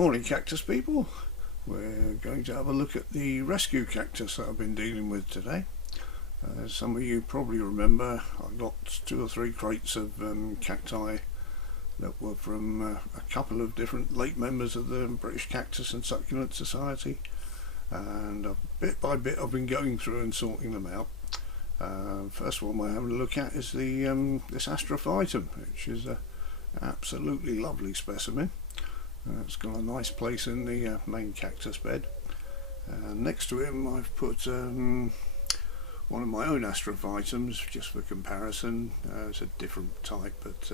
Morning cactus people. We're going to have a look at the rescue cactus that I've been dealing with today. As some of you probably remember, I got 2 or 3 crates of cacti that were from a couple of different late members of the British Cactus and Succulent Society, and bit by bit I've been going through and sorting them out. First one we're having a look at is the this astrophytum, which is an absolutely lovely specimen. It's got a nice place in the main cactus bed. Next to him I've put one of my own astrophytums just for comparison. It's a different type, but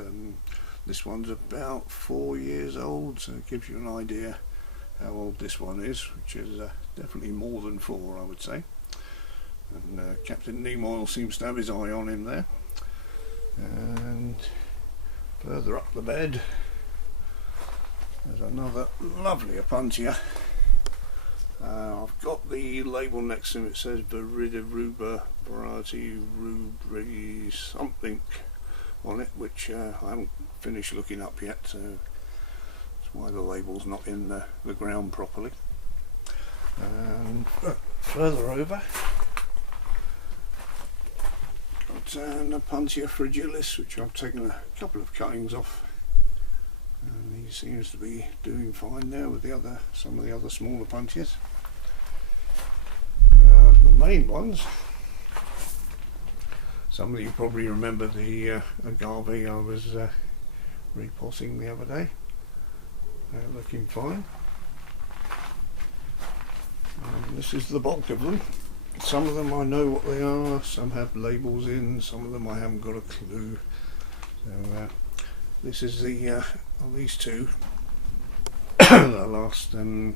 this one's about 4 years old, so it gives you an idea how old this one is, which is definitely more than 4, I would say. And Captain Nemo seems to have his eye on him there. And further up the bed there's another lovely Opuntia. I've got the label next to him. It says Viridiruba variety rubri something on it, which I haven't finished looking up yet, so that's why the label's not in the ground properly. And further over got an Opuntia fragilis, which I've taken a couple of cuttings off. And he seems to be doing fine there with some of the other smaller Opuntias. The main ones, some of you probably remember the agave I was repotting the other day. They're looking fine. And this is the bulk of them. Some of them I know what they are, some have labels in, some of them I haven't got a clue. So this is the of these two the last ones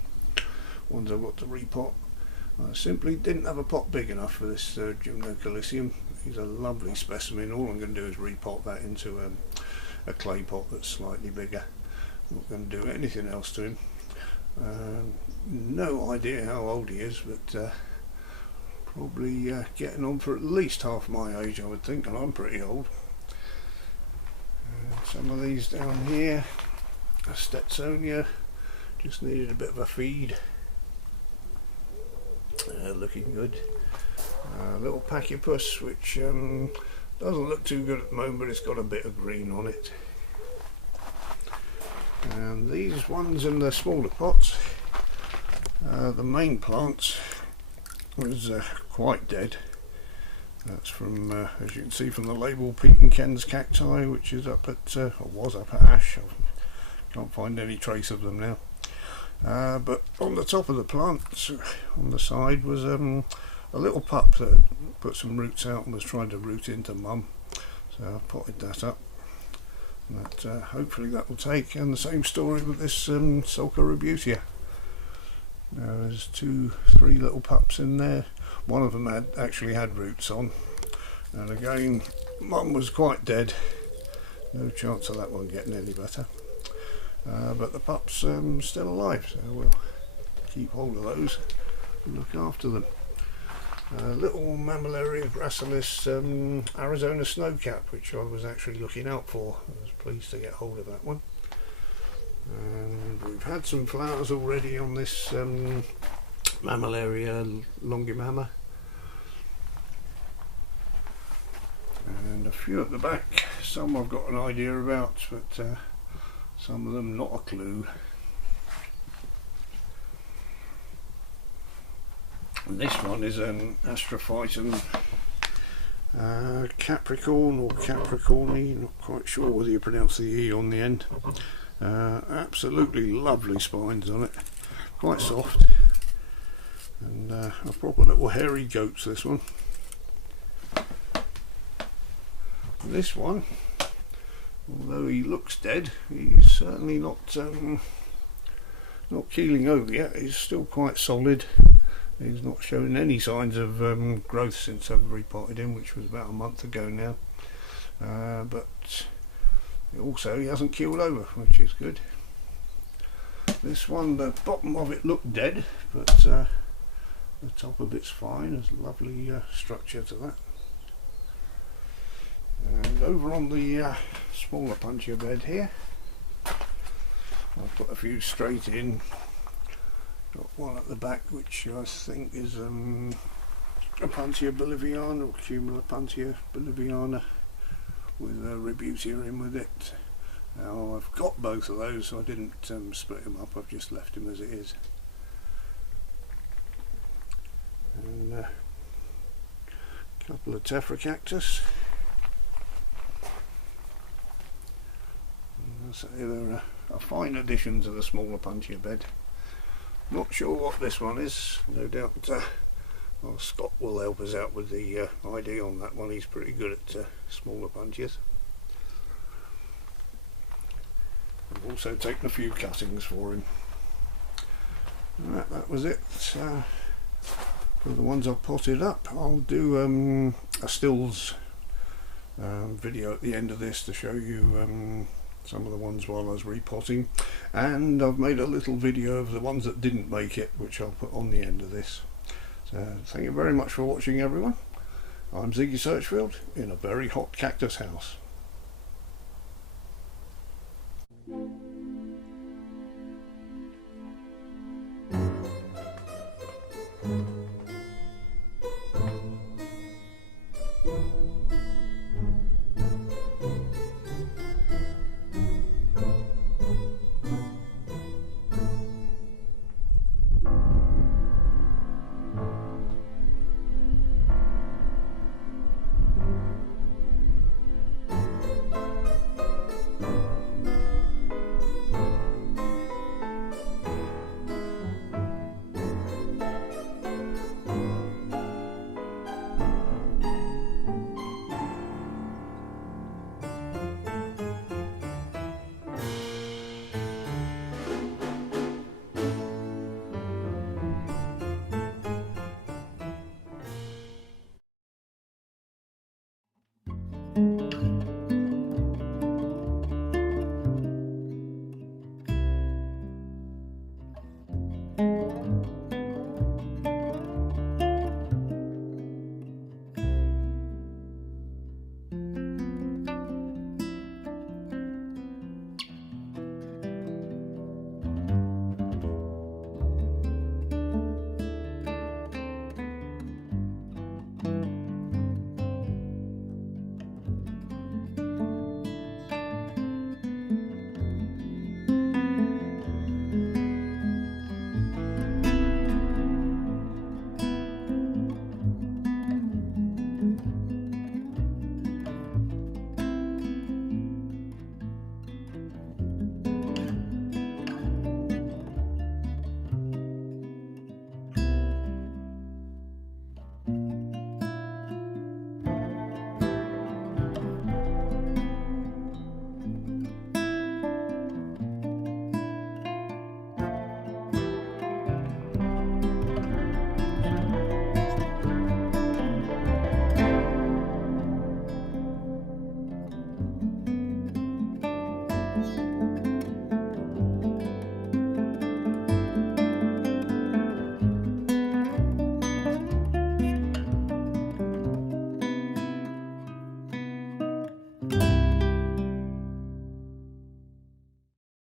I've got to repot. I simply didn't have a pot big enough for this Juno-Calicium. He's a lovely specimen. All I'm going to do is repot that into a clay pot that's slightly bigger. I'm not going to do anything else to him. No idea how old he is, but probably getting on for at least half my age, I would think, and I'm pretty old. Some of these down here, a Stetsonia, just needed a bit of a feed. Looking good. Little Pachypus, which doesn't look too good at the moment, but it's got a bit of green on it. And these ones in the smaller pots, the main plant was quite dead. That's from, as you can see from the label, Pete and Ken's cacti, which is up at, or was up at Ash. I can't find any trace of them now. But on the top of the plant, on the side, was a little pup that had put some roots out and was trying to root into mum. So I potted that up. But hopefully that will take. And the same story with this Sulca rebutia. There's 2, 3 little pups in there. One of them actually had roots on, and again mum was quite dead. No chance of that one getting any better, but the pups still alive, so we'll keep hold of those and look after them. Little Mammillaria gracilis Arizona snowcap, which I was actually looking out for. I was pleased to get hold of that one. And we've had some flowers already on this Mammillaria longimama, and a few at the back. Some I've got an idea about, but some of them not a clue. And this one is an astrophytum Capricorn or Capricorni, not quite sure whether you pronounce the E on the end. Absolutely lovely spines on it, quite soft, and a proper little hairy goat, this one. And this one, although he looks dead, he's certainly not keeling over yet. He's still quite solid. He's not showing any signs of growth since I've repotted him, which was about a month ago now. But also he hasn't keeled over, which is good. This one, the bottom of it looked dead, but the top of it's fine. There's a lovely structure to that. And over on the smaller Opuntia bed here, I've put a few straight in. Got one at the back which I think is Opuntia boliviana or Cumulapuntia boliviana with a Rebutia in with it. Now I've got both of those, so I didn't split them up, I've just left them as it is. And a couple of Tephra So they're a fine addition to the smaller Puntia bed. Not sure what this one is, no doubt Scott will help us out with the ID on that one. He's pretty good at smaller Puntias. I've also taken a few cuttings for him. Right, that was it. For the ones I've potted up, I'll do a stills video at the end of this to show you some of the ones while I was repotting, and I've made a little video of the ones that didn't make it, which I'll put on the end of this. So thank you very much for watching, everyone. I'm Ziggy Searchfield in a very hot cactus house.